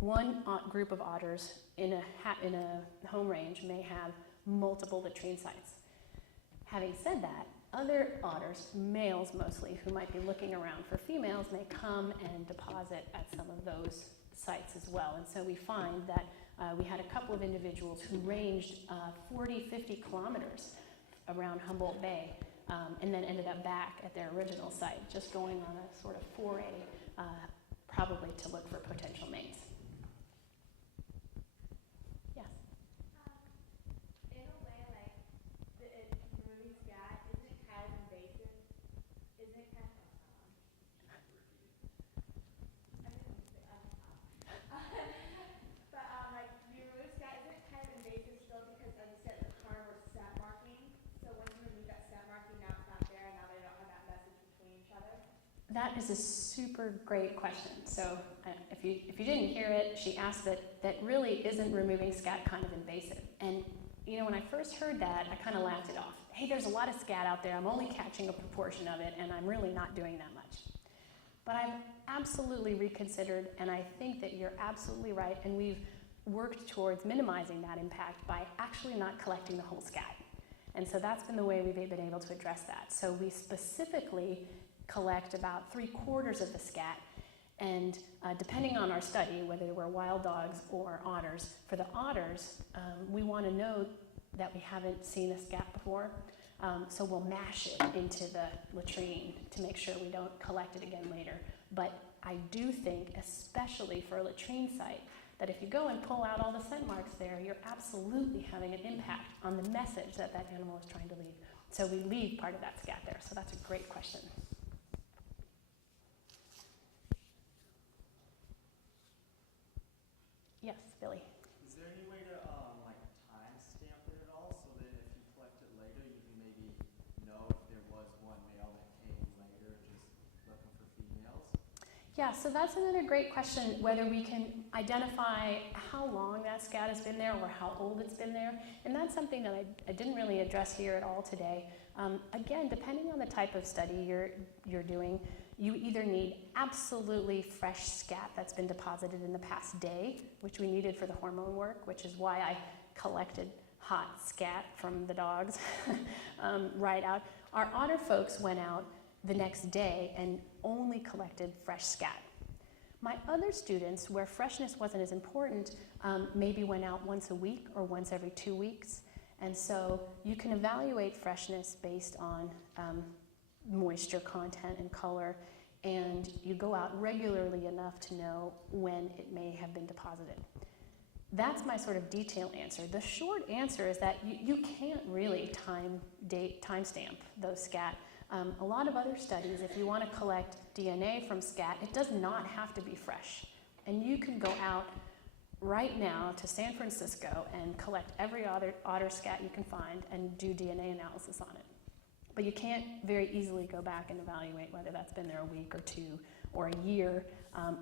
one group of otters in a home range may have multiple latrine sites. Having said that, other otters, males mostly, who might be looking around for females, may come and deposit at some of those sites as well. And so we find that we had a couple of individuals who ranged 40, 50 kilometers around Humboldt Bay, and then ended up back at their original site, just going on a sort of foray, probably to look for potential mates. Yes? In a way, like, removing scat, isn't it kind of invasive? Isn't it kind of, but like, you remove scat, isn't it kind of invasive still because, like you said, the carnivore scent marking? So once you remove that scent marking, now it's not there, and now they don't have that message between each other? That is a super great question. So if you didn't hear it, she asked that really isn't removing scat kind of invasive. And you know, when I first heard that, I kind of laughed it off. Hey, there's a lot of scat out there. I'm only catching a proportion of it, and I'm really not doing that much. But I've absolutely reconsidered, and I think that you're absolutely right, and we've worked towards minimizing that impact by actually not collecting the whole scat. And so that's been the way we've been able to address that. So we specifically collect about 3/4 of the scat, and depending on our study, whether we're wild dogs or otters, for the otters, we want to know that we haven't seen a scat before, so we'll mash it into the latrine to make sure we don't collect it again later. But I do think, especially for a latrine site, that if you go and pull out all the scent marks there, you're absolutely having an impact on the message that that animal is trying to leave. So we leave part of that scat there. So that's a great question. Yes, Billy. Is there any way to like time stamp it at all so that if you collect it later, you can maybe know if there was one male that came later, just looking for females? Yeah, so that's another great question, whether we can identify how long that scat has been there or how old it's been there. And that's something that I didn't really address here at all today. Again, depending on the type of study you're doing, you either need absolutely fresh scat that's been deposited in the past day, which we needed for the hormone work, which is why I collected hot scat from the dogs right out. Our otter folks went out the next day and only collected fresh scat. My other students, where freshness wasn't as important, maybe went out once a week or once every 2 weeks. And so you can evaluate freshness based on moisture content and color, and you go out regularly enough to know when it may have been deposited. That's my sort of detailed answer. The short answer is that you can't really timestamp those scat. A lot of other studies, if you want to collect DNA from scat, it does not have to be fresh. And you can go out right now to San Francisco and collect every otter scat you can find and do DNA analysis on it. But you can't very easily go back and evaluate whether that's been there a week or 2 or a year,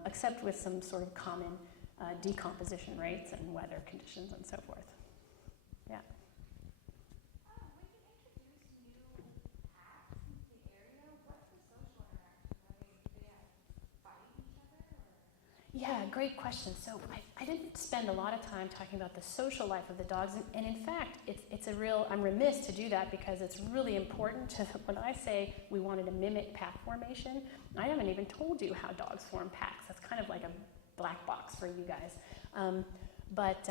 except with some sort of common decomposition rates and weather conditions and so forth. Yeah. When you introduce new packs into the area, what's the social interaction? Do they fight each other? Or? Yeah, great question. So I didn't spend a lot of time talking about the social life of the dogs, and in fact, it's a real, I'm remiss to do that because it's really important to, when I say we wanted to mimic pack formation, I haven't even told you how dogs form packs. That's kind of like a black box for you guys. But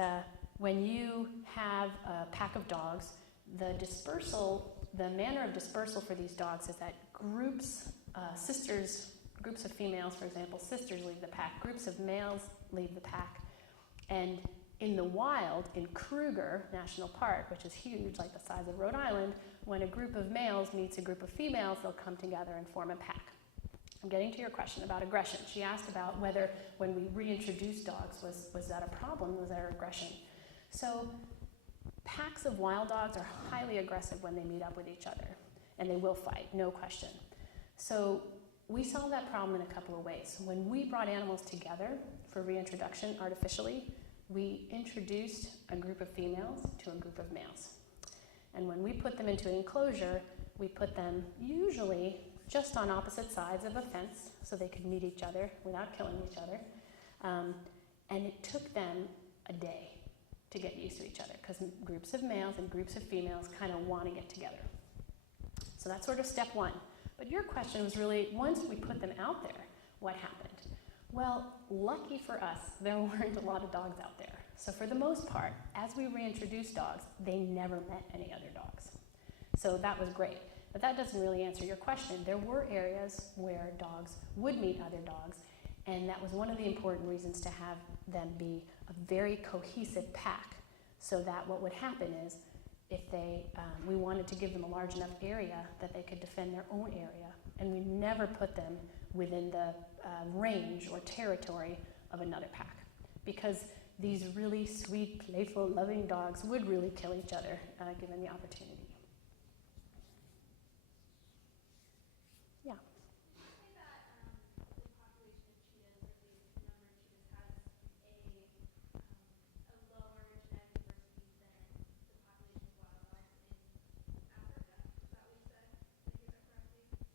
when you have a pack of dogs, the manner of dispersal for these dogs is that groups of females, for example, sisters leave the pack, groups of males leave the pack. And in the wild, in Kruger National Park, which is huge, like the size of Rhode Island, when a group of males meets a group of females, they'll come together and form a pack. I'm getting to your question about aggression. She asked about whether when we reintroduced dogs, was that a problem? Was there aggression? So packs of wild dogs are highly aggressive when they meet up with each other, and they will fight, no question. So we solved that problem in a couple of ways. When we brought animals together for reintroduction artificially, we introduced a group of females to a group of males. And when we put them into an enclosure, we put them usually just on opposite sides of a fence so they could meet each other without killing each other. And it took them a day to get used to each other because groups of males and groups of females kind of want to get together. So that's sort of step one. But your question was really, once we put them out there, what happened? Well, lucky for us, there weren't a lot of dogs out there. So for the most part, as we reintroduced dogs, they never met any other dogs. So that was great. But that doesn't really answer your question. There were areas where dogs would meet other dogs, and that was one of the important reasons to have them be a very cohesive pack, so that what would happen is if we wanted to give them a large enough area that they could defend their own area, and we never put them within the range or territory of another pack, because these really sweet, playful, loving dogs would really kill each other given the opportunity. Yeah. Would you say that the population of cheetahs, or at least the number of cheetahs, has a lower genetic diversity than the population of wild dogs in Africa? Is that what you said? Did I hear that correctly?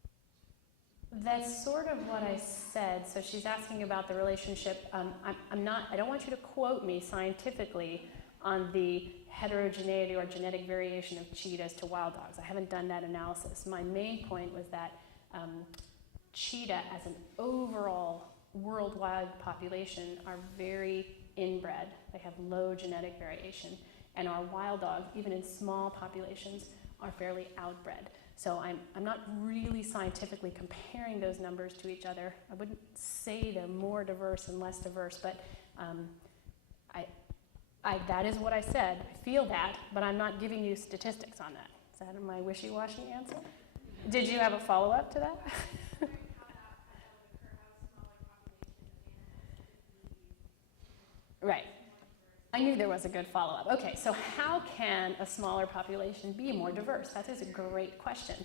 That's sort of what I said. So she's asking about the relationship. I don't want you to quote me scientifically on the heterogeneity or genetic variation of cheetahs to wild dogs. I haven't done that analysis. My main point was that cheetah as an overall worldwide population are very inbred. They have low genetic variation. And our wild dogs, even in small populations, are fairly outbred. So I'm not really scientifically comparing those numbers to each other. I wouldn't say they're more diverse and less diverse, but that is what I said. I feel that, but I'm not giving you statistics on that. Is that my wishy-washy answer? Did you have a follow-up to that? Right. I knew there was a good follow-up. Okay, so how can a smaller population be more diverse? That is a great question.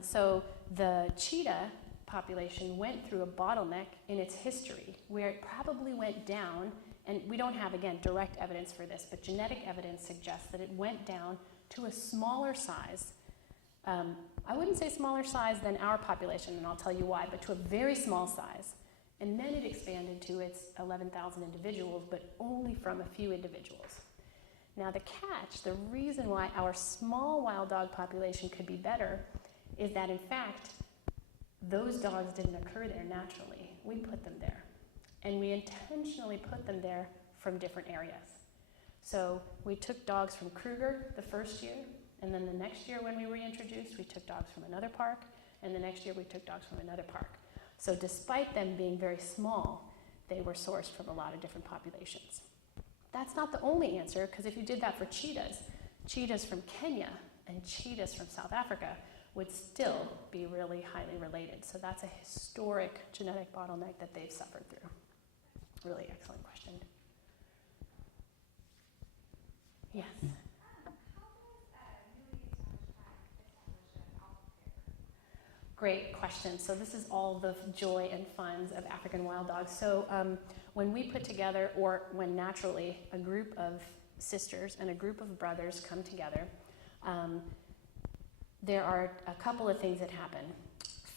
So the cheetah population went through a bottleneck in its history where it probably went down, and we don't have, again, direct evidence for this, but genetic evidence suggests that it went down to a smaller size. I wouldn't say smaller size than our population, and I'll tell you why, but to a very small size. And then it expanded to its 11,000 individuals, but only from a few individuals. Now the catch, the reason why our small wild dog population could be better is that in fact, those dogs didn't occur there naturally. We put them there. And we intentionally put them there from different areas. So we took dogs from Kruger the first year, and then the next year when we reintroduced, we took dogs from another park, and the next year we took dogs from another park. So despite them being very small, they were sourced from a lot of different populations. That's not the only answer, because if you did that for cheetahs, cheetahs from Kenya and cheetahs from South Africa would still be really highly related. So that's a historic genetic bottleneck that they've suffered through. Really excellent question. Yes? Great question. So this is all the joy and funs of African wild dogs. So when we put together, or when naturally, a group of sisters and a group of brothers come together, there are a couple of things that happen.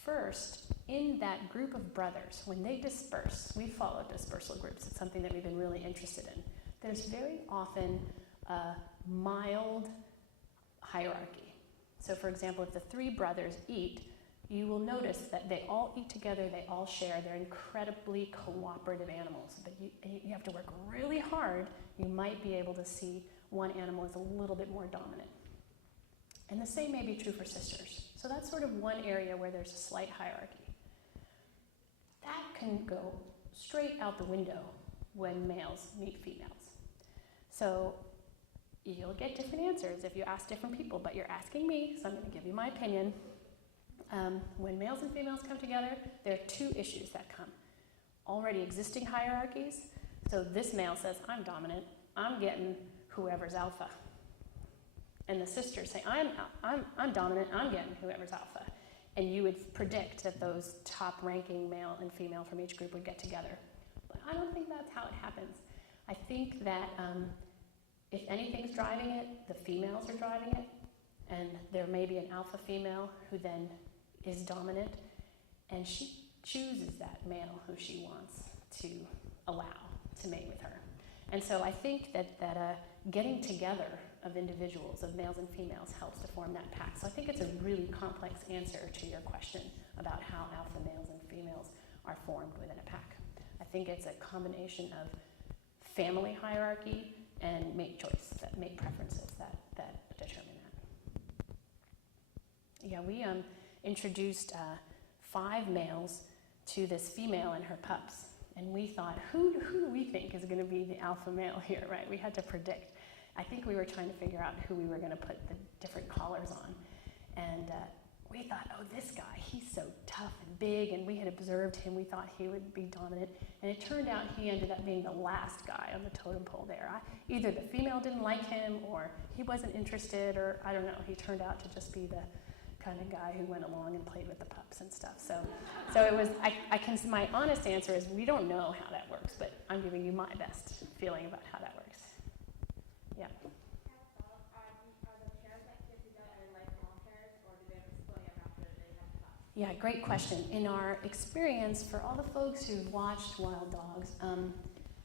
First, in that group of brothers, when they disperse, we follow dispersal groups. It's something that we've been really interested in. There's very often a mild hierarchy. So for example, if the three brothers eat, you will notice that they all eat together, they all share. They're incredibly cooperative animals, but you have to work really hard. You might be able to see one animal is a little bit more dominant. And the same may be true for sisters. So that's sort of one area where there's a slight hierarchy. That can go straight out the window when males meet females. So you'll get different answers if you ask different people, but you're asking me, so I'm going to give you my opinion. When males and females come together, there are two issues that come. Already existing hierarchies. So this male says, I'm dominant, I'm getting whoever's alpha. And the sisters say, I'm dominant, I'm getting whoever's alpha. And you would predict that those top-ranking male and female from each group would get together. But I don't think that's how it happens. I think that if anything's driving it, the females are driving it. And there may be an alpha female who then is dominant, and she chooses that male who she wants to allow to mate with her. And so I think that getting together of individuals, of males and females, helps to form that pack. So I think it's a really complex answer to your question about how alpha males and females are formed within a pack. I think it's a combination of family hierarchy and mate choice, that mate preferences that determine that. Yeah, we introduced 5 males to this female and her pups. And we thought, who do we think is going to be the alpha male here, right? We had to predict. I think we were trying to figure out who we were going to put the different collars on. And we thought, oh, this guy, he's so tough and big, and we had observed him. We thought he would be dominant. And it turned out he ended up being the last guy on the totem pole there. Either the female didn't like him, or he wasn't interested, or I don't know. He turned out to just be the kind of guy who went along and played with the pups and stuff. So it was, my honest answer is we don't know how that works, but I'm giving you my best feeling about how that works. Yeah. Are the pairs that get together lifelong pairs, or do they split up after they have pups? Yeah, great question. In our experience, for all the folks who've watched wild dogs,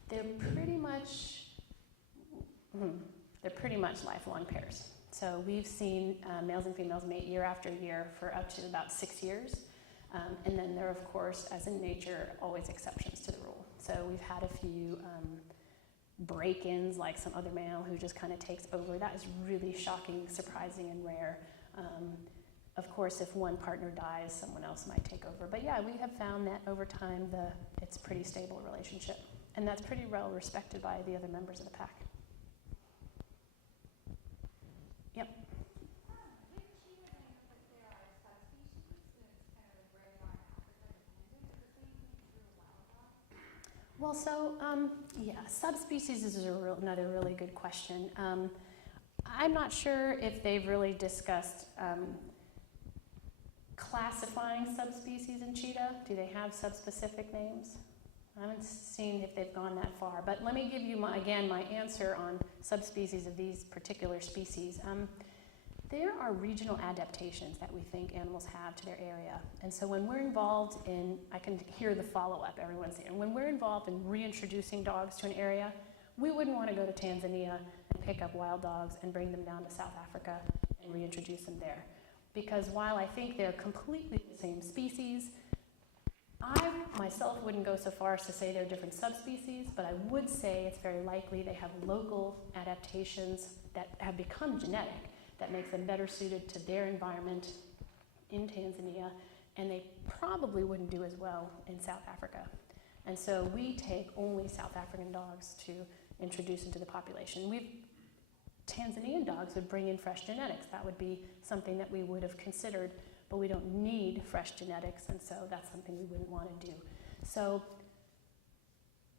they're pretty much lifelong pairs. So we've seen males and females mate year after year for up to about 6 years. And then there are, of course, as in nature, always exceptions to the rule. So we've had a few break-ins, like some other male who just kind of takes over. That is really shocking, surprising, and rare. Of course, if one partner dies, someone else might take over. But yeah, we have found that over time, it's a pretty stable relationship. And that's pretty well respected by the other members of the pack. Yep. Well, so, yeah, subspecies is another really good question. I'm not sure if they've really discussed classifying subspecies in cheetah. Do they have subspecific names? I haven't seen if they've gone that far, but let me give you, my answer on subspecies of these particular species. There are regional adaptations that we think animals have to their area. And so when we're involved in, I can hear the follow-up everyone's saying, when we're involved in reintroducing dogs to an area, we wouldn't want to go to Tanzania and pick up wild dogs and bring them down to South Africa and reintroduce them there. Because while I think they're completely the same species, I myself wouldn't go so far as to say they're different subspecies, but I would say it's very likely they have local adaptations that have become genetic that makes them better suited to their environment in Tanzania, and they probably wouldn't do as well in South Africa. And so we take only South African dogs to introduce into the population. Tanzanian dogs would bring in fresh genetics. That would be something that we would have considered, but we don't need fresh genetics, and so that's something we wouldn't want to do. So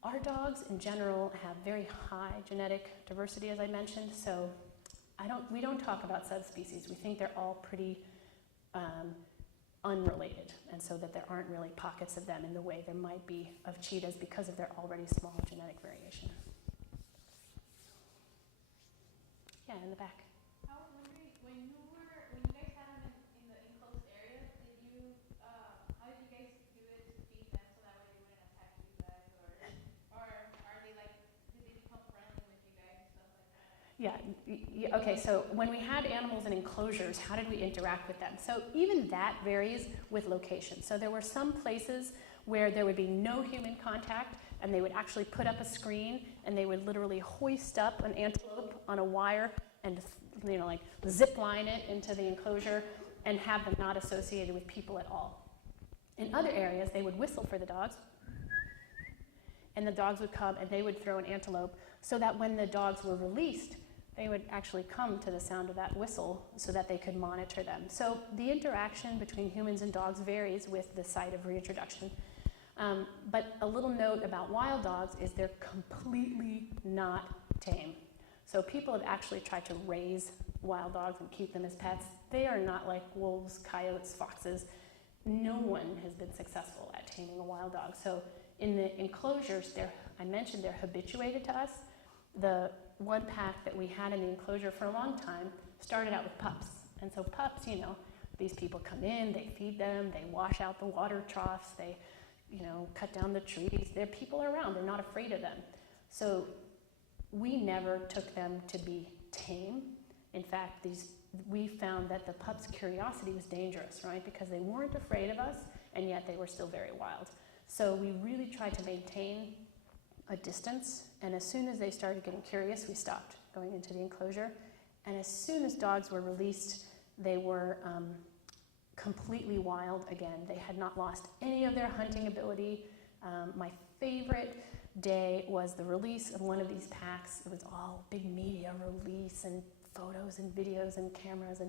our dogs in general have very high genetic diversity, as I mentioned, so we don't talk about subspecies. We think they're all pretty unrelated, and so that there aren't really pockets of them in the way there might be of cheetahs because of their already small genetic variation. Yeah, in the back. I was wondering, when you guys had them in the enclosed area, how did you guys do it to feed them so that way they wouldn't attack you guys, or are they like, did they become friendly with you guys and stuff like that? Yeah, okay, so when we had animals in enclosures, how did we interact with them? So even that varies with location. So there were some places where there would be no human contact, and they would actually put up a screen, and they would literally hoist up an antelope on a wire and, like zip line it into the enclosure and have them not associated with people at all. In other areas, they would whistle for the dogs, and the dogs would come and they would throw an antelope so that when the dogs were released, they would actually come to the sound of that whistle so that they could monitor them. So the interaction between humans and dogs varies with the site of reintroduction. But a little note about wild dogs is they're completely not tame. So people have actually tried to raise wild dogs and keep them as pets. They are not like wolves, coyotes, foxes. No one has been successful at taming a wild dog. So in the enclosures, I mentioned they're habituated to us. The one pack that we had in the enclosure for a long time started out with pups. And so pups, these people come in, they feed them, they wash out the water troughs, they cut down the trees. People are around, they're not afraid of them. So we never took them to be tame. In fact, we found that the pups' curiosity was dangerous, right? Because they weren't afraid of us, and yet they were still very wild. So we really tried to maintain a distance, and as soon as they started getting curious, we stopped going into the enclosure. And as soon as dogs were released, they were completely wild again. They had not lost any of their hunting ability. My favorite day was the release of one of these packs. It was all big media release and photos and videos and cameras,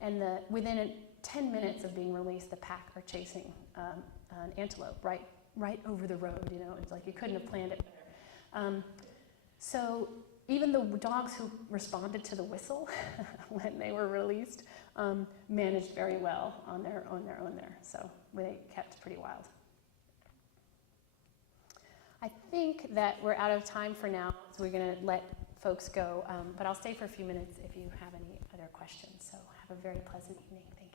and within 10 minutes of being released, the pack are chasing an antelope right over the road. It's like you couldn't have planned it better. So even the dogs who responded to the whistle when they were released managed very well on their own there. So they kept pretty wild. I think that we're out of time for now, so we're going to let folks go. But I'll stay for a few minutes if you have any other questions. So have a very pleasant evening. Thank you.